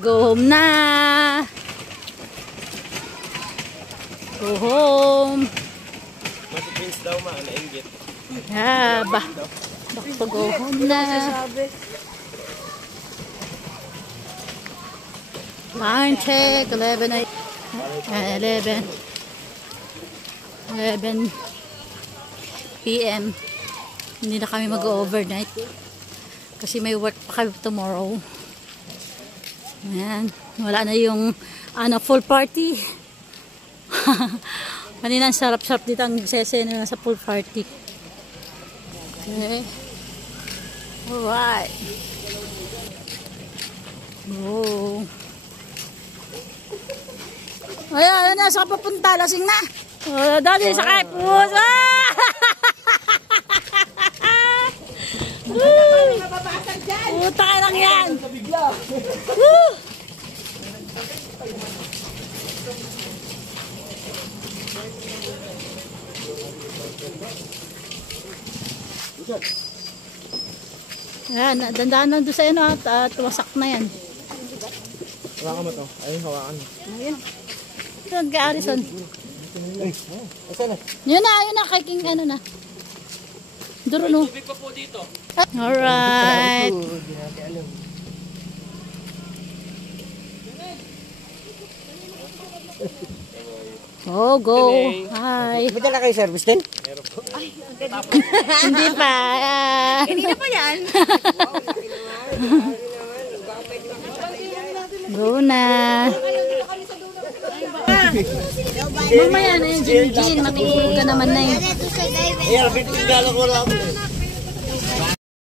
Go home na. Go home. Mas-prince daw nainggit. Bakit go home na. Time check 11 p.m. Hindi na kami mag-overnight kasi may work pa kami tomorrow. Ayan, wala na yung full party. Kanina ang sarap-sarap dito ang sesena na sa pool party. Okay. Alright. Oh. Ayan na, saan papunta? Lasing na. Dali, sakay. Pusa! Puta ka lang yan. Ayan, dandaan lang doon sa ino at wasak na yan. Hawakan mo to. Ayun, hawakan mo. Ayan. Doon kay Arison. Yun na, kay King na. Duro no. Tubig pa po dito. Alright. Oh, go. Hi. May dala kayo service din? Meron po. Hindi pa. Hindi na pa yan. Go na. Mamaya na yung Jin. Matutulog ka naman na yun. Ayan, bitigala ko lang.